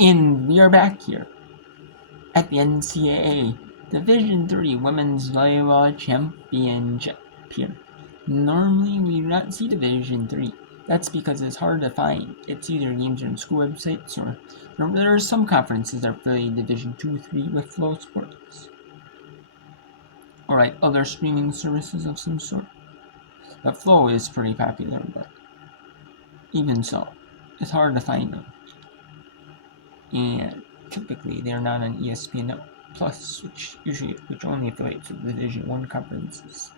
And we are back here at the NCAA Division III Women's Volleyball Championship here. Normally we do not see Division III. That's because it's hard to find. It's either games on school websites or there are some conferences that play Division II, III with Flow Sports. Or like other streaming services of some sort. But Flow is pretty popular, but even so, it's hard to find them. And typically they're not on ESPN Plus, which only affiliates with Division I conferences.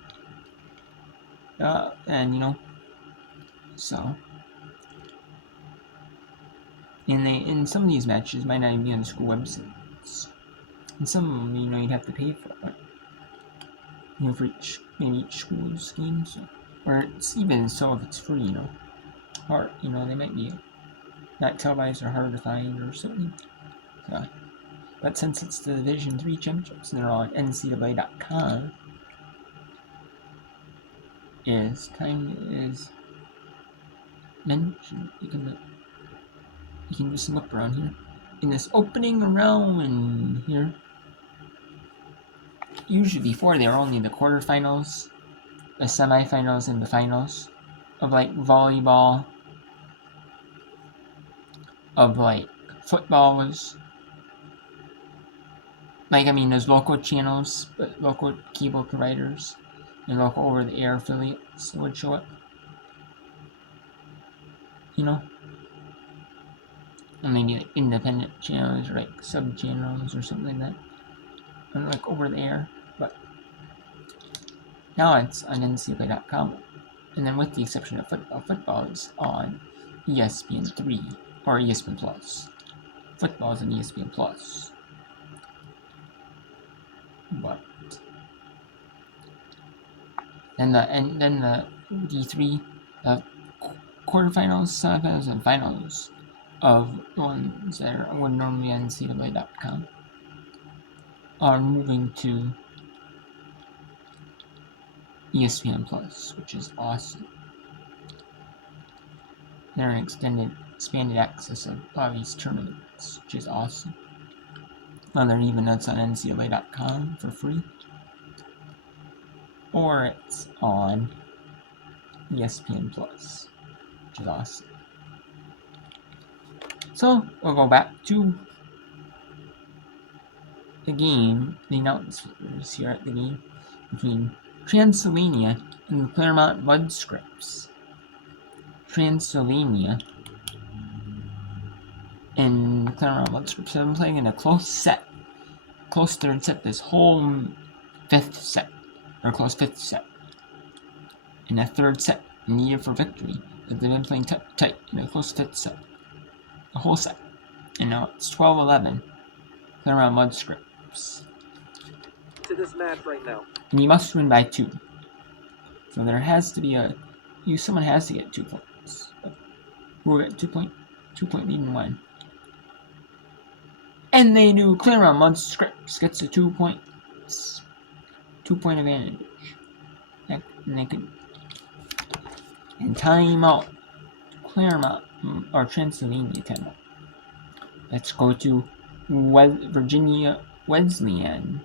And some of these matches might not even be on school websites. And some of them, you'd have to pay for it. For each school's game, or it's even so if it's free, or they might be not televised or hard to find or something. But since it's the Division III championships and they're all at NCAA.com, time is mentioned. You can do some look around here. In this opening round here, usually before they were only the quarterfinals, the semifinals, and the finals of like volleyball, of like football was there's local channels, but local cable providers and local over-the-air affiliates would show it. And maybe like independent channels or like sub-channels or something like that. And like over-the-air. But now it's on NCAA.com. And then with the exception of football is on ESPN3 or ESPN Plus. Football is on ESPN Plus. But then the D3 quarterfinals, semifinals, and finals of the ones that would normally on NCAA.com are moving to ESPN Plus, which is awesome. They're an expanded access of a lot of these tournaments, which is awesome. Whether even it's on NCAA.com for free, or it's on ESPN Plus, which is awesome. So we'll go back to the game, the announcers here at the game between Transylvania and the Claremont Mudscripts. Transylvania and Claremont Mudscripts have been playing in a close third set this whole fifth set. In a third set, needed for victory, but they've been playing tight in a close fifth set. The whole set. And now it's 12-11. Claremont Mudscripts. To this match right now. And you must win by 2. So there has to be someone has to get 2 points. But we'll get 2 point lead and win. And they do. Claremont Mudscripts gets the 2 points. 2 point advantage. And they can. And timeout. Claremont or Transylvania timeout. Let's go to Virginia Wesleyan.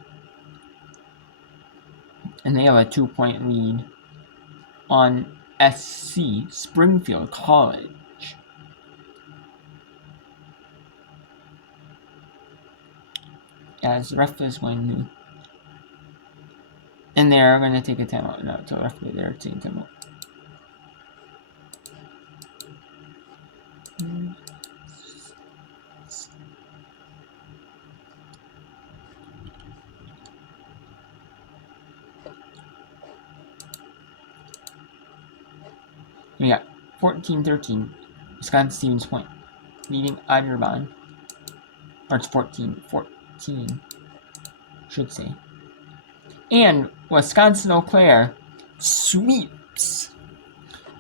And they have a 2 point lead on SC Springfield College. As the ref is going to, and they're going to take a timeout now. So roughly they're taking timeout. We got 14-13, Wisconsin-Stevens Point, leading Audubon. Or it's 14, should say. And Wisconsin-Eau Claire sweeps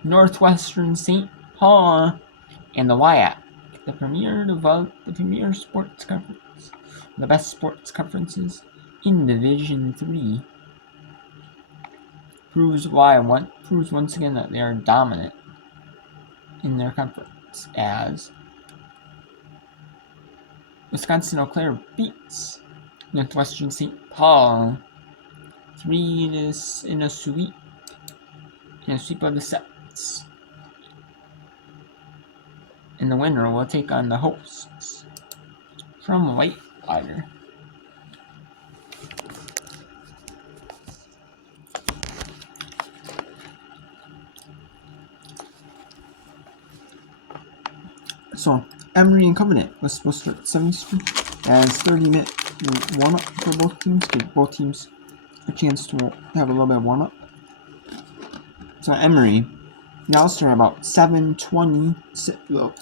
Northwestern St. Paul and the WIAC, the premier sports conference, the best sports conferences in Division III. Proves once again that they are dominant in their conference, as Wisconsin-Eau Claire beats Northwestern St. Paul 3 in a sweep of the sets. And the winner will take on the hosts from Whitewater. So, Emory and Covenant was supposed to start at 7 Eastern as 30-minute warm-up for both teams, give both teams a chance to have a little bit of warm-up. So Emory now start about 7:20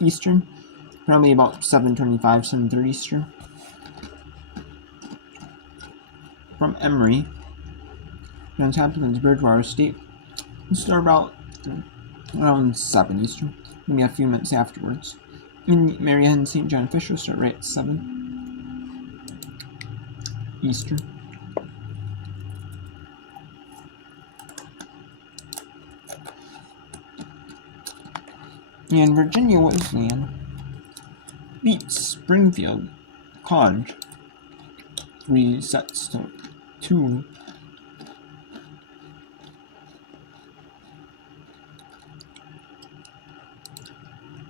Eastern, probably about 7:25, 7:30 Eastern. From Emory, Johns Hopkins, Bridgewater State, we'll start about around 7 Eastern, maybe a few minutes afterwards. In Marianne St. John Fisher start right at 7 Eastern. And Virginia Wesleyan beats Springfield College 3-2.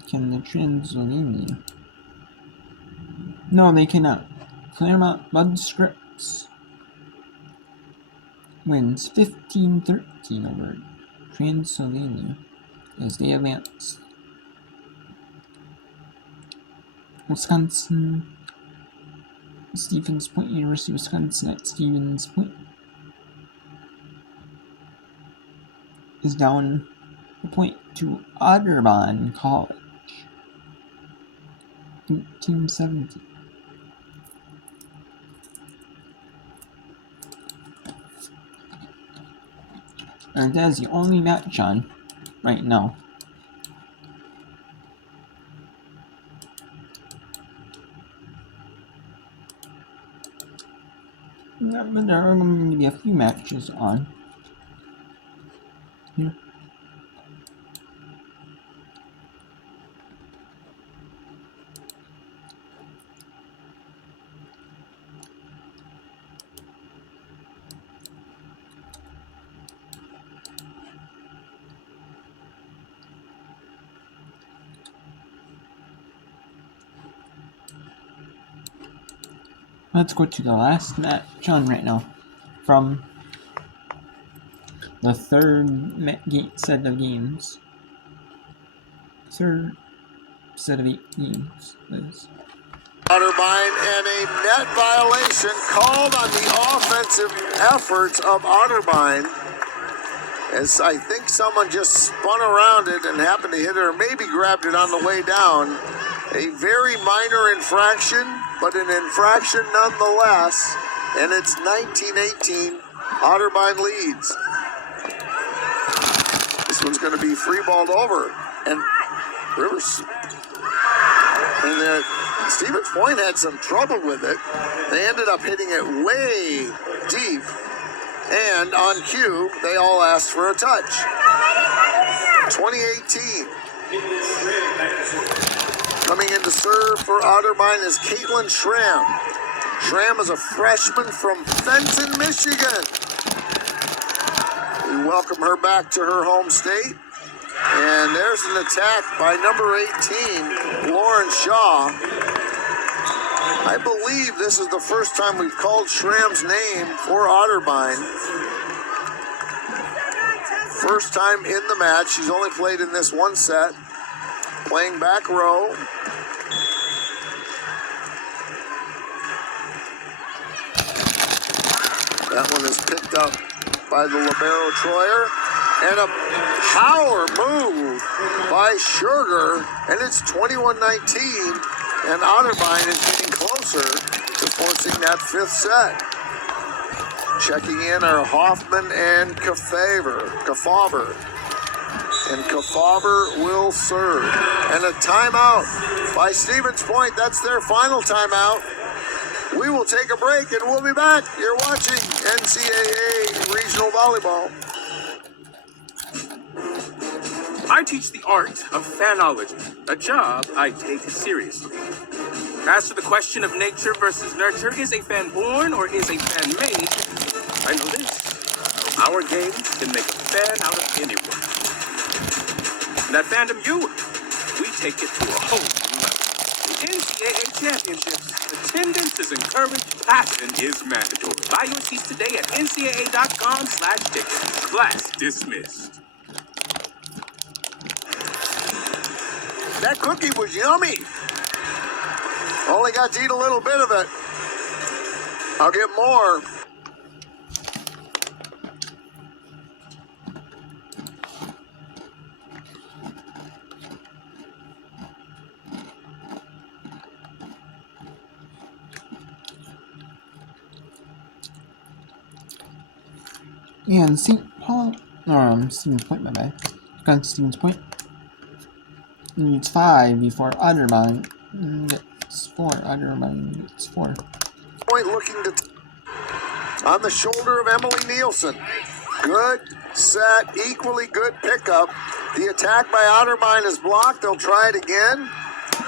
Can the Transylvania? No, they cannot. Claremont Mudscripts wins 15-13 over Transylvania as they advance. Wisconsin, Stevens Point, University of Wisconsin at Stevens Point is down a point to Otterbein College, 18-17. And that is the only match on right now. But there are going to be a few matches on here. Let's go to the last match on right now from the third set of games. Third set of 8 games is Otterbein, and a net violation called on the offensive efforts of Otterbein, as I think someone just spun around it and happened to hit it, or maybe grabbed it on the way down. A very minor infraction, but an infraction nonetheless, and it's 19-18. Otterbein leads. This one's going to be free-balled over, and Rivers. And Stevens Point had some trouble with it. They ended up hitting it way deep, and on cue, they all asked for a touch. 2018. Coming in to serve for Otterbein is Caitlin Schramm. Schramm is a freshman from Fenton, Michigan. We welcome her back to her home state. And there's an attack by number 18, Lauren Shaw. I believe this is the first time we've called Schramm's name for Otterbein. First time in the match. She's only played in this one set. Playing back row. That one is picked up by the libero Troyer. And a power move by Sugar. And it's 21-19. And Otterbein is getting closer to forcing that fifth set. Checking in are Hoffman and Kefauver. And Kefauver will serve. And a timeout by Stevens Point. That's their final timeout. We will take a break and we'll be back. You're watching NCAA Regional Volleyball. I teach the art of fanology, a job I take seriously. As to the question of nature versus nurture, is a fan born or is a fan made? I know this. Our game can make a fan out of anyone. And at Fandom U, we take it to a whole new level. The NCAA championships, attendance is encouraged, passion is mandatory. Buy your seats today at ncaa.com/tickets. Class dismissed. That cookie was yummy. Only got to eat a little bit of it. I'll get more. And Stevens Point, my bad. Gun Stevens Point. Needs 5 before Otterbein gets 4. Otterbein gets 4. Point looking to on the shoulder of Emily Nielsen. Good set, equally good pickup. The attack by Otterbein is blocked. They'll try it again.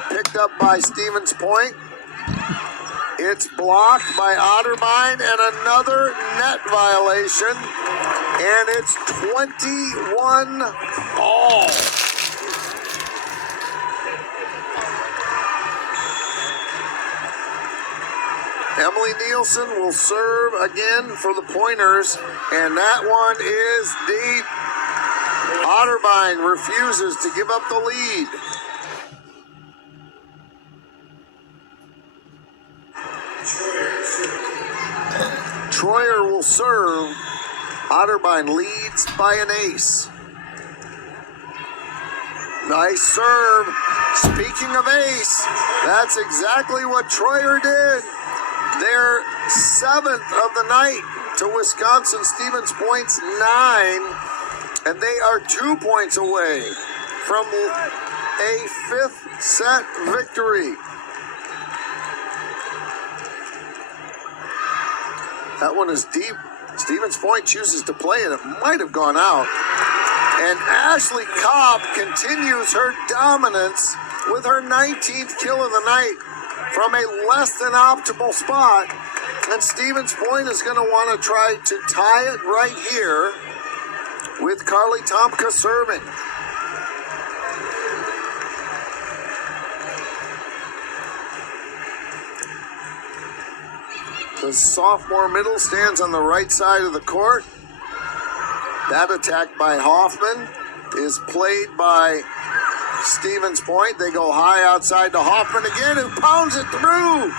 Picked up by Stevens Point. It's blocked by Otterbein and another net violation. And it's 21 all. Emily Nielsen will serve again for the Pointers, and that one is deep. Otterbein refuses to give up the lead. Troyer will serve. Otterbein leads by an ace. Nice serve. Speaking of ace, that's exactly what Troyer did. Their 7th of the night to Wisconsin Stevens Point's 9, and they are 2 points away from a 5th set victory. That one is deep. Stevens Point chooses to play it. It might have gone out. And Ashley Cobb continues her dominance with her 19th kill of the night from a less than optimal spot. And Stevens Point is going to want to try to tie it right here with Carly Tomka serving. The sophomore middle stands on the right side of the court. That attack by Hoffman is played by Stevens Point. They go high outside to Hoffman again, who pounds it through.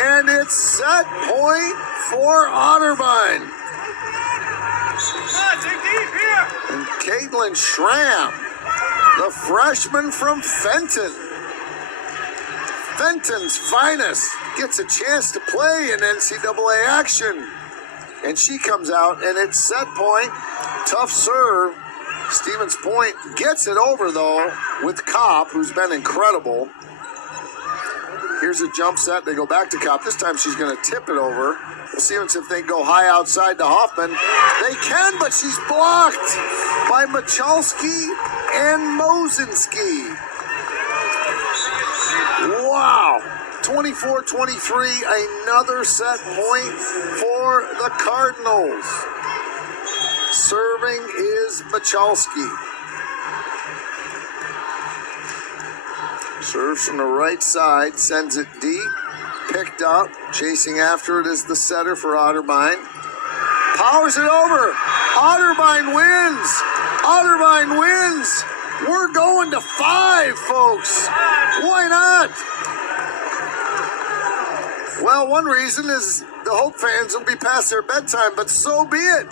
And it's set point for Otterbein. And Caitlin Schramm, the freshman from Fenton. Fenton's finest, gets a chance to play in NCAA action. And she comes out, and it's set point. Tough serve. Stevens Point gets it over, though, with Kopp, who's been incredible. Here's a jump set. They go back to Kopp. This time she's going to tip it over. We'll see if they go high outside to Hoffman. They can, but she's blocked by Michalski and Mosinski. Wow. 24-23, another set point for the Cardinals. Serving is Michalski. Serves from the right side, sends it deep, picked up, chasing after it is the setter for Otterbein. Powers it over. Otterbein wins. Otterbein wins. We're going to 5, folks. Why not? Well, one reason is the Hope fans will be past their bedtime, but so be it.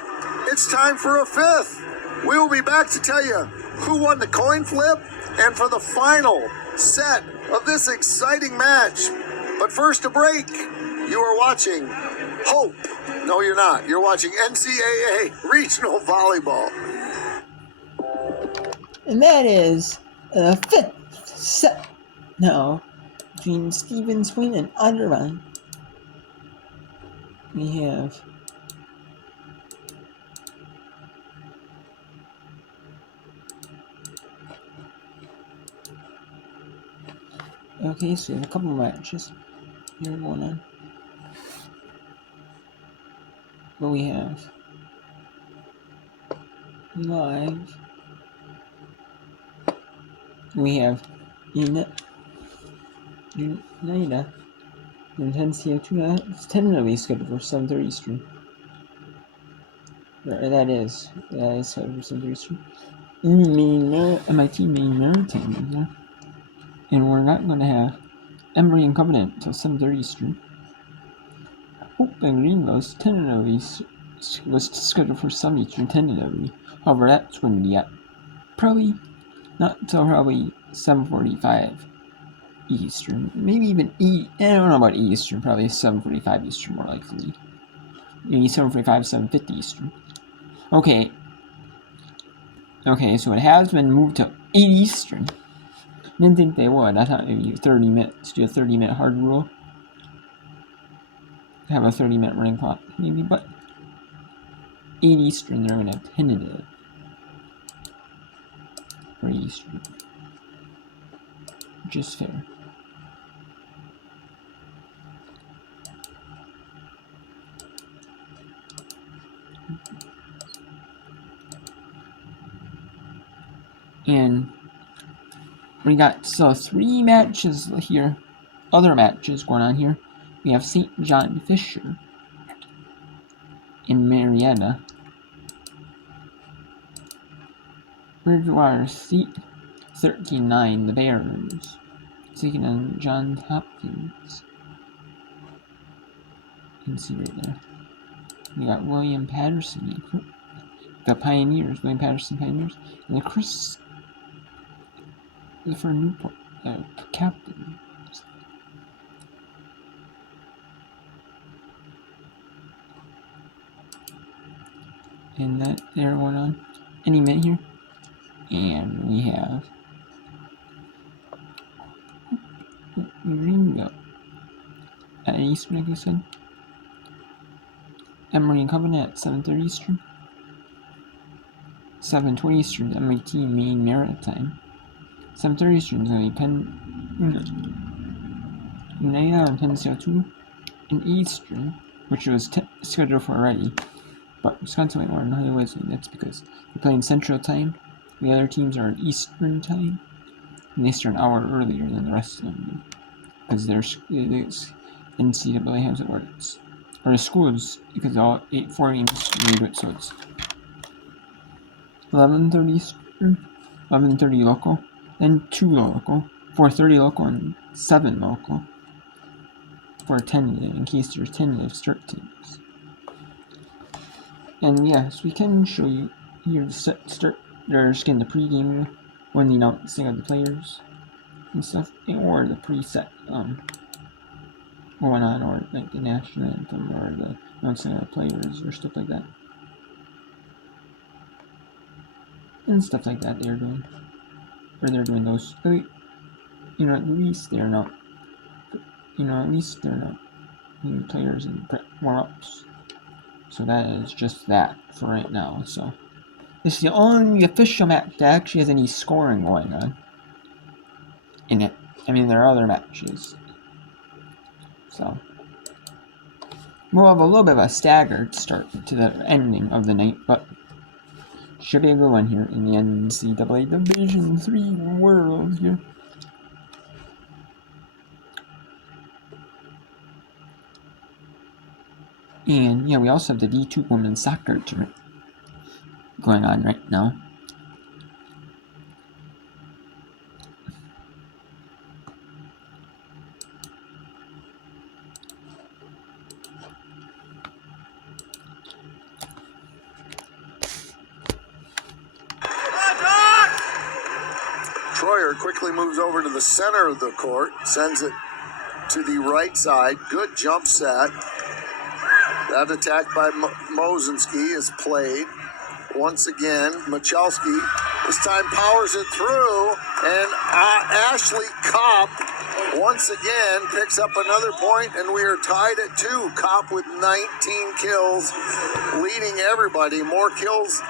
It's time for a 5th. We will be back to tell you who won the coin flip and for the final set of this exciting match. But first, a break. You are watching Hope. No, you're not. You're watching NCAA Regional Volleyball. And that is the 5th set now between Stevens Point and Otterbein. We have Okay, so we have a couple matches here going on. But we have live. We have United and NCAA. It's tentatively scheduled for 7:30 Eastern. That is scheduled for 7:30 Eastern. MIT Main Maritime is there. And we're not going to have Emory and Covenant until 7:30 Eastern. Hope and Greenbow's tentatively was scheduled for 7 Eastern tentatively. However, that's going to be at probably not until probably 7:45 Eastern. Maybe even I don't know about Eastern. Probably 7:45 Eastern more likely. Maybe 7:45, 7:50 Eastern. Okay. Okay, so it has been moved to 8 Eastern. Didn't think they would. I thought maybe 30 minutes. Do a 30-minute hard rule. Have a 30-minute running clock, maybe, but 8 Eastern, they're going to have tentative for Eastern, which is fair. And we got 3 matches here, other matches going on here. We have St. John Fisher in Marietta. Bridgewater State 13-9, the Bears taking on Johns Hopkins. You can see right there. We got William Patterson, the Pioneers, William Patterson Pioneers, and the Christopher Newport, captain. And that they're going on any minute here. And we have Greenville at Eastern, like I said. Emory and Covenant at 7:30 Eastern. 7:20 Eastern, MIT Main Maritime. 7:30 Eastern is going to be Nina and Penn 2 in Eastern, which was scheduled for already. But Wisconsin went more than Iowa's, and that's because they're playing Central Time. The other teams are in Eastern Time, and they start an hour earlier than the rest of them do. Because NCAA has it where it's, or the schools, because all 4 games they do it, so it's 11:30 Eastern, 11:30 local, then 2 local, 4:30 local, and 7 local for 10 in case there's 10 start teams. And yes, we can show you here the start. They're just getting the pregame when the announcing of the players and stuff, or the preset going on, or like the national anthem, or the announcing of the players, or stuff like that, and stuff like that. They're doing, or they're doing those. At least they're not. At least they're not new players and warm-ups. So that is just that for right now. So this is the only official match that actually has any scoring going on in it. I mean, there are other matches. So we'll have a little bit of a staggered start to the ending of the night, but should be a good one here in the NCAA Division III world here. And yeah, we also have the D2 women's soccer tournament going on right now. Troyer quickly moves over to the center of the court, sends it to the right side. Good jump set. That attack by Mosinski is played. Once again, Michalski this time powers it through, and Ashley Kopp once again picks up another point, and we are tied at 2. Kopp with 19 kills, leading everybody. More kills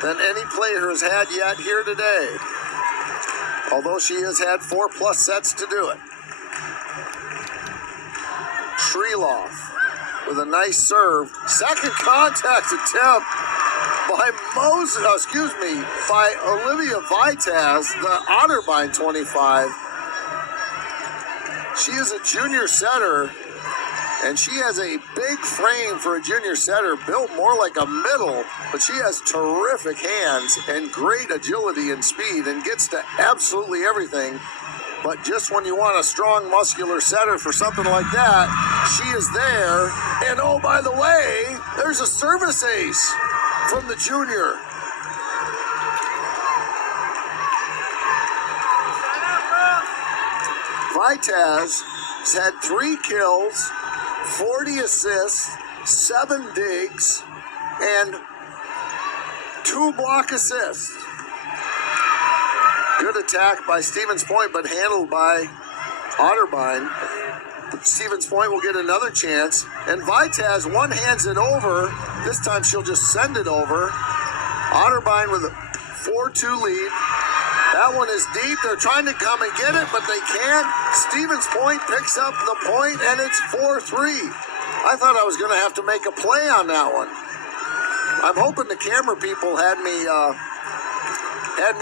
than any player has had yet here today, although she has had 4+ sets to do it. Shriloff with a nice serve. Second contact attempt by by Olivia Vitaz, the Otterbein 25. She is a junior setter, and she has a big frame for a junior setter, built more like a middle, but she has terrific hands and great agility and speed and gets to absolutely everything. But just when you want a strong, muscular setter for something like that, she is there. And oh, by the way, there's a service ace from the junior. Vitaz has had 3 kills, 40 assists, 7 digs, and 2 block assists. Good attack by Stevens Point, but handled by Otterbein. Stevens Point will get another chance, and Vitaz one-hands it over. This time she'll just send it over. Otterbein with a 4-2 lead. That one is deep. They're trying to come and get it, but they can't. Stevens Point picks up the point, and it's 4-3. I thought I was going to have to make a play on that one. I'm hoping the camera people had me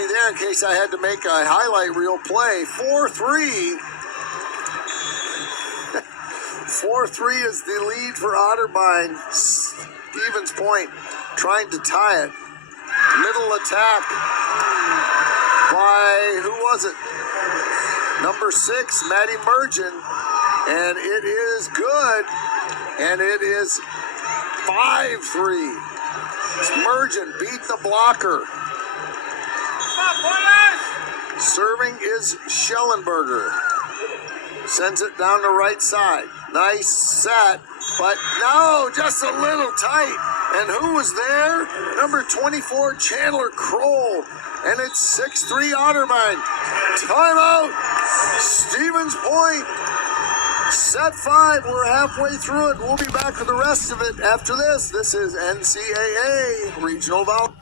there in case I had to make a highlight reel play. 4-3. 4-3 is the lead for Otterbein. Stevens Point trying to tie it. Middle attack by, who was it? Number 6, Maddie Mergen. And it is good. And it is 5-3. Mergen beat the blocker. Serving is Schellenberger. Sends it down the right side. Nice set, but no, just a little tight. And who was there? Number 24, Chandler Kroll. And it's 6-3 Otterbein. Timeout. Stevens Point. Set 5. We're halfway through it. We'll be back with the rest of it after this. This is NCAA Regional Volleyball.